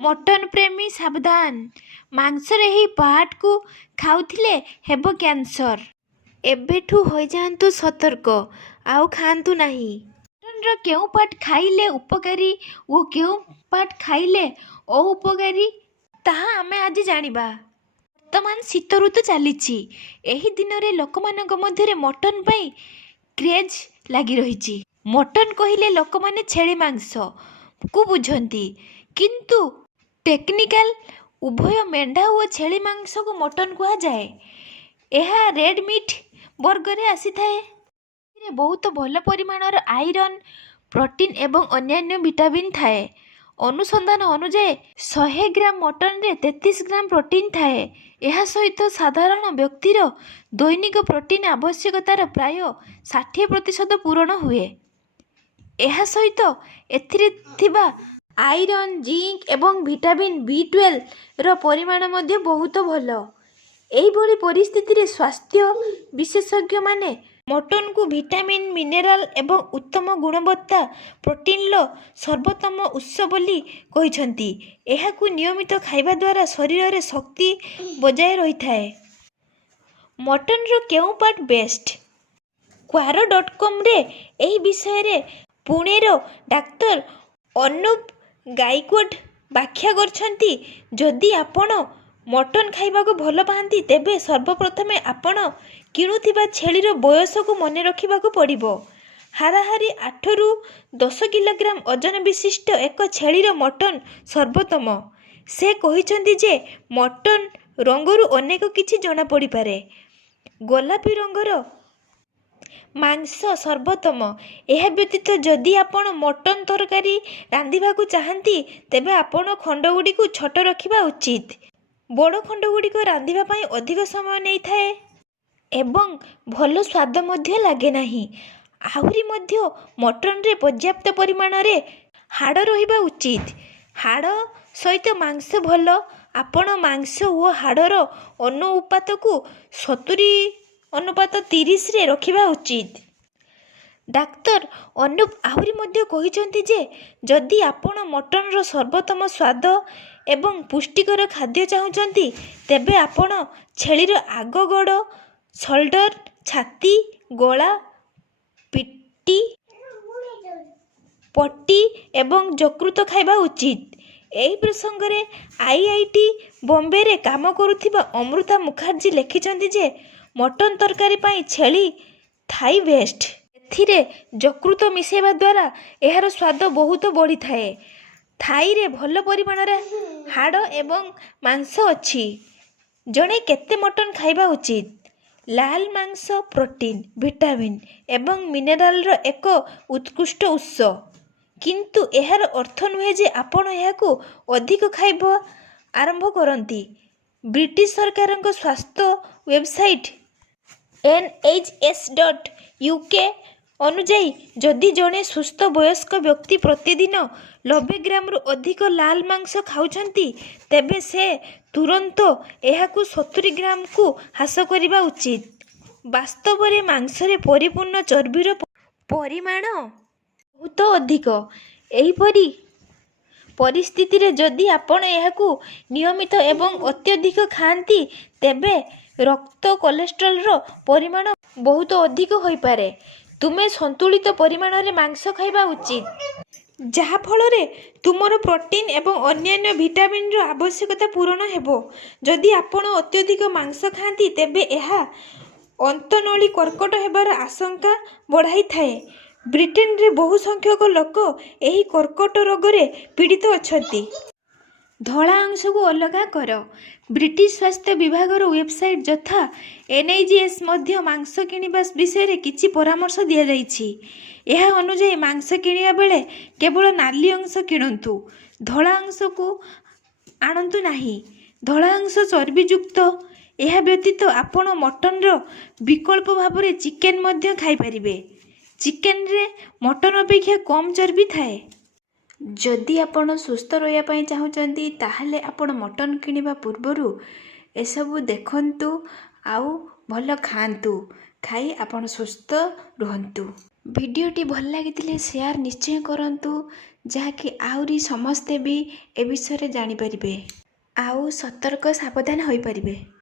Mutton प्रेमी सावधान, मांसर यही पार्ट को खाउथिले हेबो कैंसर। एबेठू हो जातु सतर्क, आउ खातु नहीं। मटन केउ पार्ट खाइले उपकारी और केउ पार्ट खाइले अउपकारी ताहा आमे आज जानिबा। वर्तमान शीत ऋतु चलीछि, एही दिन रे लोकमानक मध्यरे मटन पई क्रेज लगी रही। मटन कहिले लोक माने छेली मांस को बुझंती, किंतु टेक्निकल उभय मेंढा और छेली मांस को मटन कहा जाए। यह रेड मीट वर्ग रे आसी थाए। बहुत भल परिमाणर आयरन, प्रोटीन एवं अन्यान्य विटामिन थाए। अनुसंधान अनुसार 100 ग्राम मटन रे 33 ग्राम प्रोटीन थाए। यह सहित साधारण व्यक्तिर दैनिक प्रोटीन आवश्यकतार प्राय 60% पूरण हुए। यह सहित एथिरे थिबा आयरन, जिंक एवं विटामिन B12 रो परिमाण मध्य बहुत भल। एही भली परिस्थिति रे स्वास्थ्य विशेषज्ञ माने मटन को विटामिन, मिनेराल एवं उत्तम गुणवत्ता प्रोटीन लो सर्वोत्तम उत्स बोली कहिसंती। एहाकु नियमित खाइबा द्वारा शरीर रे शक्ति बजाय रही थाए। मटन रो केउ पार्ट बेस्ट? क्वारो.com रे एही विषय रे पुणे रो डाक्टर अनुप गायकवाड व्याख्या करछंती। जदि आपण मटन खाइबा को भल पाती तेबे सर्वप्रथमे आपण किणुथिबा छेलीर बयस को मन रखिबा को पड़िबो। हाराहारी 8 रु 10 किलोग्राम ओजन विशिष्ट एक छेलीर मटन सर्वोत्तम। से कहिसंती जे मटन रंगरू अनेक किछि जणा पड़ी पारे। गोलापी रंगर मांस सर्वोत्तम। यह व्यतीत जदि आपण मटन तरकारी रांधिबा को चाहती तेबे आपण खंडगुडी को छोट रखिबा उचित। बड़ खंडगुडी को रांधिबा पई अधिक समय नै थाए एवं भल स्वाद मध्य लागे नाही। आहुरी मध्य मटन रे पर्याप्त परिमाण रे हाड़ रहिबा उचित। हाड़ सहित मांस भल। आपण मांस और हाड़र अनुपात को 70:30 रे रखिबा उचित। डाक्टर अनुप आहुरी मध्य कहिसंती जे जदि आपण मटन रो सर्वोत्तम स्वाद एवं पुष्टिकर खाद्य चाहुचंती तेबे आपण छेलीर आग गोड़, शोल्डर, छाती, गला, पिटी, पट्टी एवं यकृत खाइबा उचित। एही प्रसंग रे IIT बॉम्बे रे काम करुथिबा अमृता मुखर्जी लिखिचंती जे मटन तरकारी पई छेली थाई बेस्ट। एथिरे यकृत मिसेबा द्वारा एहार स्वाद बहुत बढ़ी थाए। थाई रे भल परिमाण रे हाड़ एवं मांस अछि। जणे केते मटन खाइबा उचित? लाल मांस प्रोटीन, विटामिन एवं मिनेराल रो एक उत्कृष्ट उत्स, किंतु एहार अर्थ नुहे जे आपण एहाकू अधिक खाइबा आरंभ करंती। ब्रिटिश सरकारक स्वास्थ्य वेबसाइट NHS.UK अनुजाई जदि जड़े सुस्थ वयस्क व्यक्ति प्रतिदिन 90 ग्राम रु अधिक लाल मांस खाउछंती तेबे से तुरंत एहाकू 70 ग्राम को ह्रास करिबा उचित। वास्तव रे मांस रे परिपूर्ण चर्बीर परिमाण बहुत अधिक। एहीपरि परिस्थिति रे जदि आपण एहाकू नियमित एवं अत्यधिक खाती तेबे रक्त कोलेस्ट्रॉल रो परिमाण बहुत अधिक होई पारे। तुमे संतुलित परिमाण रे मांस खाइबा उचित, जहा फल रे तुमर प्रोटीन एवं अन्यान्य विटामिन रो आवश्यकता पूर्ण हेबो। जदि आपण अत्यधिक मांस खाती तेबे एहा अंतनळी कर्कट हेबार आशंका बढ़ाई थाए। ब्रिटेन रे बहु संख्यक लोक एही कर्कट रोग रे पीड़ित अछंती। धला अंश को अलगा कर। ब्रिटिश स्वास्थ्य विभाग वेबसाइट जथा NIGS मध्य मांस किणिबा विषय रे किछि परामर्श दिया जाइछि। यह अनुसार मांस किणिया बेले केवल नाली अंश किणंतु, धला अंश को आणंतु नाही। धला अंश चर्बीयुक्त। यह व्यतीत आपण मटन रो विकल्प भाव रे चिकेन मध्य खाई परिबे। चिकेन रे मटन अपेक्षा कम चर्बी थाए। जदि आपण सुस्थ रहिया पई चाहुचंती ताहले आपण मटन किणिबा पूर्वरु एसबु देखंतु आउ भल खांतु। खाई आपण सुस्थ रहंतु। ଭିଡ଼ିଓଟି ଭଲ ଲାଗିଥିଲେ ସେୟାର ନିଶ୍ଚୟ କରନ୍ତୁ, ଯାହାକି ଆହୁରି ସମସ୍ତେ ବି ଏ ବିଷୟରେ ଜାଣିପାରିବେ ଆଉ ସତର୍କ ସାବଧାନ ହୋଇପାରିବେ।